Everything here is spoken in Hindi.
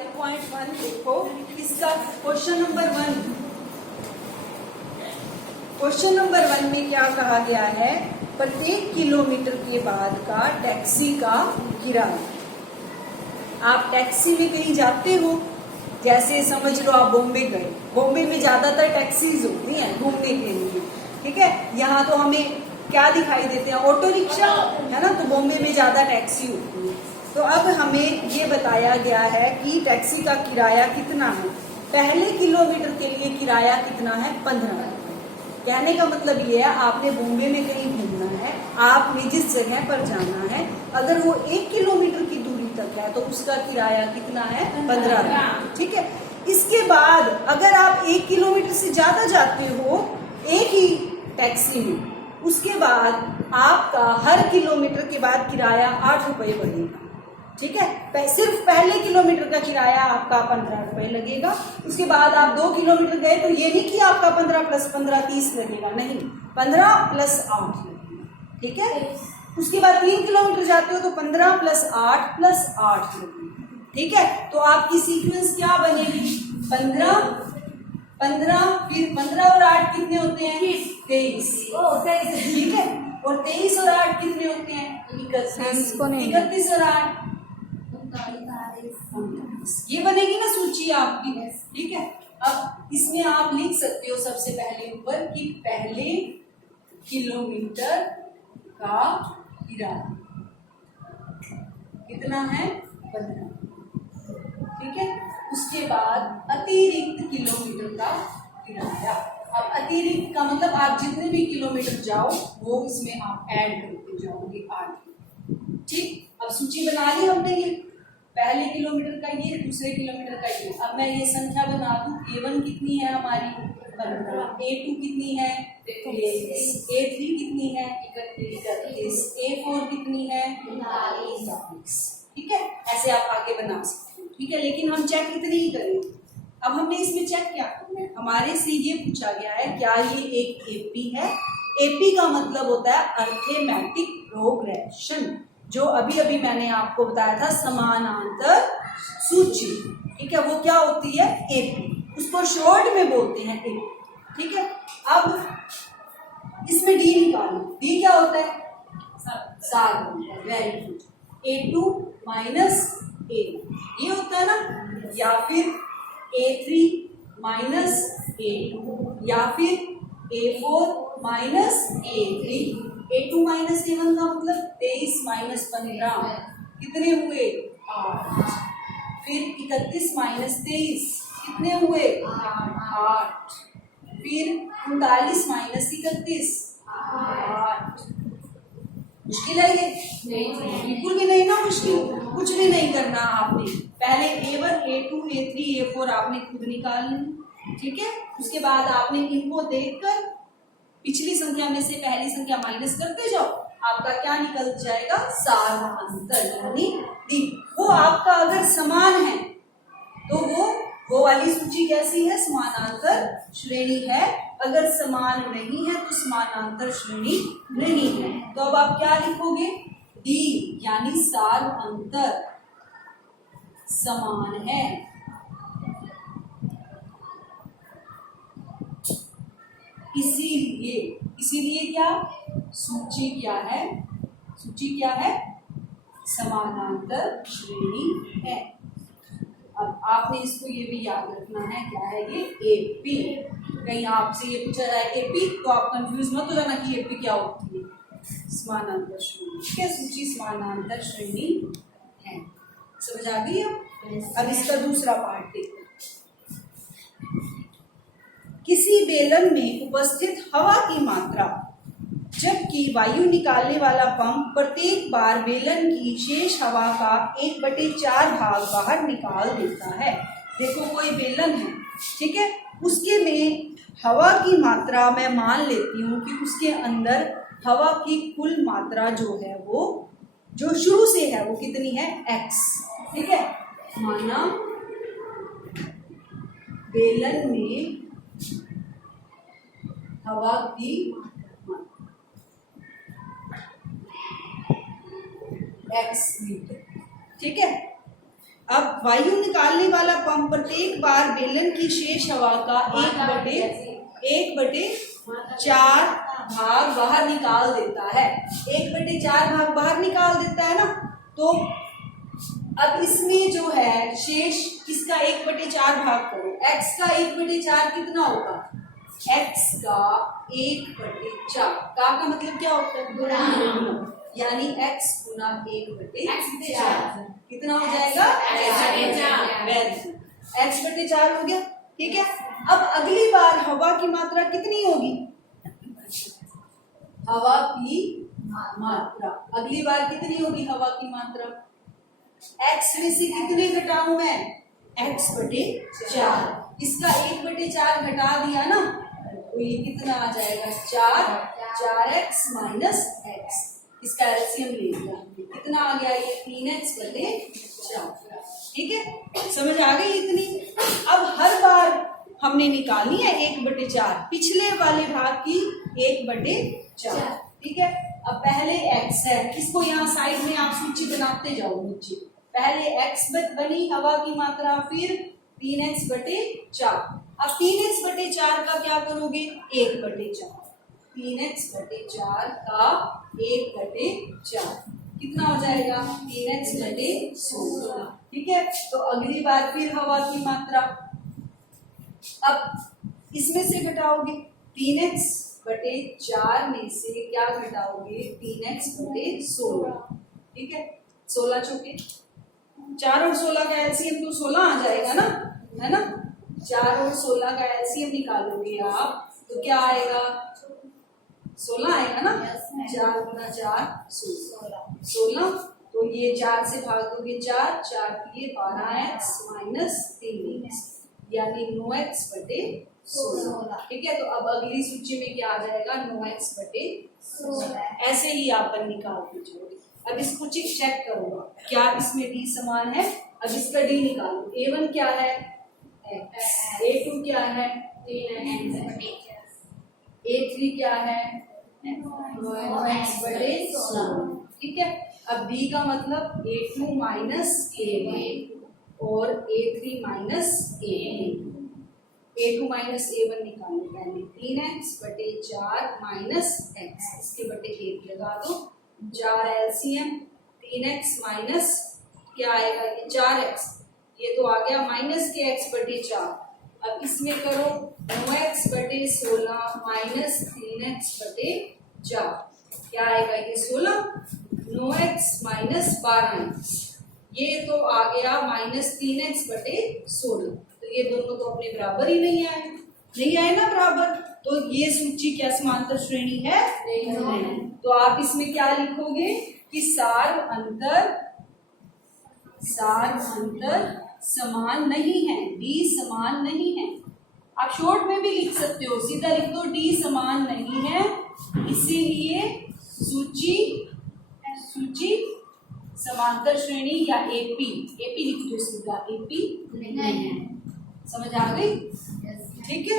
5.1 देखो, इसका क्वेश्चन नंबर वन में क्या कहा गया है? प्रत्येक किलोमीटर के बाद का टैक्सी का किराया। आप टैक्सी में कहीं जाते हो, जैसे समझ लो आप बॉम्बे गए, बॉम्बे में ज्यादातर टैक्सीज होती हैं घूमने के लिए, ठीक है। यहाँ तो हमें क्या दिखाई देते हैं? ऑटो रिक्शा, है ना। तो बॉम्बे में ज्यादा टैक्सी होती है। तो अब हमें ये बताया गया है कि टैक्सी का किराया कितना है। पहले किलोमीटर के लिए किराया कितना है? 15 रुपए। कहने का मतलब ये है, आपने बॉम्बे में कहीं घूमना है, आपने जिस जगह पर जाना है, अगर वो 1 किलोमीटर की दूरी तक है तो उसका किराया कितना है? 15 रुपए, ठीक है। इसके बाद अगर आप 1 किलोमीटर से ज्यादा जाते हो एक ही टैक्सी में, उसके बाद आपका हर किलोमीटर के बाद किराया 8 रुपए बढ़ेगा, ठीक है। सिर्फ पहले किलोमीटर का किराया आपका 15 रुपए लगेगा। उसके बाद आप 2 किलोमीटर गए तो ये नहीं कि आपका 15 + 15 30 लगेगा, नहीं, 15 + 8 लगेगा, ठीक है। उसके बाद 3 किलोमीटर जाते हो तो 15 + 8 + 8 लगेगा, ठीक है। तो आपकी सीक्वेंस क्या बनेगी? 15 15, फिर 15 और 8 कितने होते हैं? 23, ठीक है। और 23 और 8 कितने होते हैं? 31 और 8 ये बनेगी ना सूची आपकी, ठीक है। अब इसमें आप लिख सकते हो सबसे पहले ऊपर कि पहले किलोमीटर का किराया कितना है? 15, ठीक है। उसके बाद अतिरिक्त किलोमीटर का किराया। अब अतिरिक्त का मतलब आप जितने भी किलोमीटर जाओ वो इसमें आप ऐड करते जाओगे 8, ठीक। अब सूची बना ली हमने, ये पहले किलोमीटर का, ये दूसरे किलोमीटर का ये। अब मैं ये संख्या बना दूं, A1 कितनी है हमारी? 15, A2 कितनी है? 23, A3 कितनी है? 31, A4 कितनी है? 39, ठीक है। ऐसे आप आगे बना सकते हो, ठीक है। लेकिन हम चेक इतनी ही करेंगे। अब हमने इसमें चेक क्या करना है? हमारे से ये पूछा गया है क्या ये एक एपी है? एपी का मतलब होता है अर्थमेटिक प्रोग्रेशन, जो अभी अभी मैंने आपको बताया था, समानांतर सूची, ठीक है। वो क्या होती है? एपी, उसको शॉर्ट में बोलते हैं एपी, ठीक है। अब इसमें डी निकालो, डी क्या होता है? सार, वेरी गुड। A2 - A1 ये होता है ना, या फिर A3 - A2, या फिर A4 - A3। A2 - A1 का मतलब 23 - 15 कितने हुए? 8। फिर 31 - 23 कितने हुए? 8। फिर 39 - 31 8। मुश्किल है ये? बिल्कुल भी नहीं ना मुश्किल, कुछ भी नहीं करना आपने। पहले A1 A2 A3 A4 आपने खुद निकाल ली, ठीक है। उसके बाद आपने इनको देखकर पिछली संख्या में से पहली संख्या माइनस करते जाओ, आपका क्या निकल जाएगा? सार अंतर, यानी डी। वो आपका अगर समान है तो वो वाली सूची कैसी है? समानांतर श्रेणी है। अगर समान नहीं है तो समानांतर श्रेणी नहीं है। तो अब आप क्या लिखोगे? डी, यानी सार अंतर समान है। इसीलिए क्या? सूची क्या है? सूची क्या है? समानांतर श्रेणी है। अब आपने इसको ये भी याद रखना है, क्या है ये? एपी। कहीं आपसे ये पूछा जाए एपी तो आप कंफ्यूज मत हो जाना कि एपी क्या होती है। समानांतर श्रेणी, ठीक है। सूची समानांतर श्रेणी है, समझ आ गई? अब इसका दूसरा पार्ट देखो। किसी बेलन में उपस्थित हवा की मात्रा, जबकि वायु निकालने वाला पंप प्रत्येक बार बेलन की शेष हवा का 1/4 भाग बाहर निकाल देता है। देखो कोई बेलन है, ठीक है, उसके में हवा की मात्रा मैं मान लेती हूँ कि उसके अंदर हवा की कुल मात्रा जो है वो जो शुरू से है वो कितनी है? x, ठीक है। माना बेलन में हवा की x मीटर, ठीक है। अब वायु निकालने वाला पंप प्रत्येक बार बेलन की शेष हवा का 1/4 भाग बाहर निकाल देता है। 1/4 भाग बाहर निकाल देता है ना। तो अब इसमें जो है शेष किसका 1/4 भाग करो। x का 1/4 कितना होगा? x का 1/4 का मतलब क्या होता है? गुणा। यानी x गुना 1/4 कितना हो जाएगा? x/4 हो गया। ठीक है। अब अगली बार हवा की मात्रा कितनी होगी? हवा की मात्रा अगली बार कितनी होगी? हवा की मात्रा x में से कितने घटाऊं मैं? x/4। इसका 1/4 घटा दिया ना, तो ये कितना आ जाएगा? 4x minus x। इसका एलसीएम ले लिया, कितना आ गया? ये 3x/4। ठीक है, समझ आ गई इतनी। अब हर बार हमने निकालनी है 1/4, पिछले वाले भाग की 1/4। ठीक है। अब पहले x है, इसको यहाँ साइड में आप सूची बनाते जाओ नीचे। पहले x बनी हवा की मात्रा, फिर 3x/4। अब 3x/4 का क्या करोगे? 1/4। 3x/4 का 1/4 कितना हो जाएगा? 3x/16। ठीक है। तो अगली बार फिर हवा की मात्रा, अब इसमें से घटाओगे 3x/4 में से क्या घटाओगे? 3x/16। ठीक है। 16 चौके 4 और 16 का एलसीएम तो 16 आ जाएगा ना, है ना। 4 और 16 का एलसीएम निकालोगे आप तो क्या आएगा? 16 आएगा ना। 4 गुना 4 16। तो ये 4 से भाग दोगे 4 किए 12x माइनस 3x, यानी 9x/16। ठीक है। तो अब अगली सूची में क्या आ जाएगा? 9x/16। ऐसे ही आप निकाल दीजिए। अब इसको चेक करो क्या इसमें d समान है। अब इसका d निकालो। a1 क्या है? x। a2 क्या है? 3x। a3 क्या है? 9x/16। ठीक है। अब b का मतलब a2 माइनस a1 और a3 minus a1। a2 minus a1 निकालो पहले। 3x/4 माइनस x, इसके बटे 1 लगा दो। 4 एलसीएम 3x माइनस क्या आएगा? ये 4x, ये तो आ गया माइनस के x/4। अब इसमें करो 9x/16 माइनस 3x/4 क्या आएगा? ये 16। 9x माइनस 12x, ये तो आ गया माइनस 3x/16। तो ये दोनों तो अपने बराबर ही नहीं आए ना बराबर। तो ये सूची क्या समांतर श्रेणी है? नहीं। तो आप इसमें क्या लिखोगे कि सार अंतर समान नहीं है, d समान नहीं है। आप शॉर्ट में भी लिख सकते हो, सीधा लिख दो d समान नहीं है, इसीलिए सूची समांतर श्रेणी या एपी लिख दो सीधा, एपी नहीं है। समझ आ गई? ठीक है।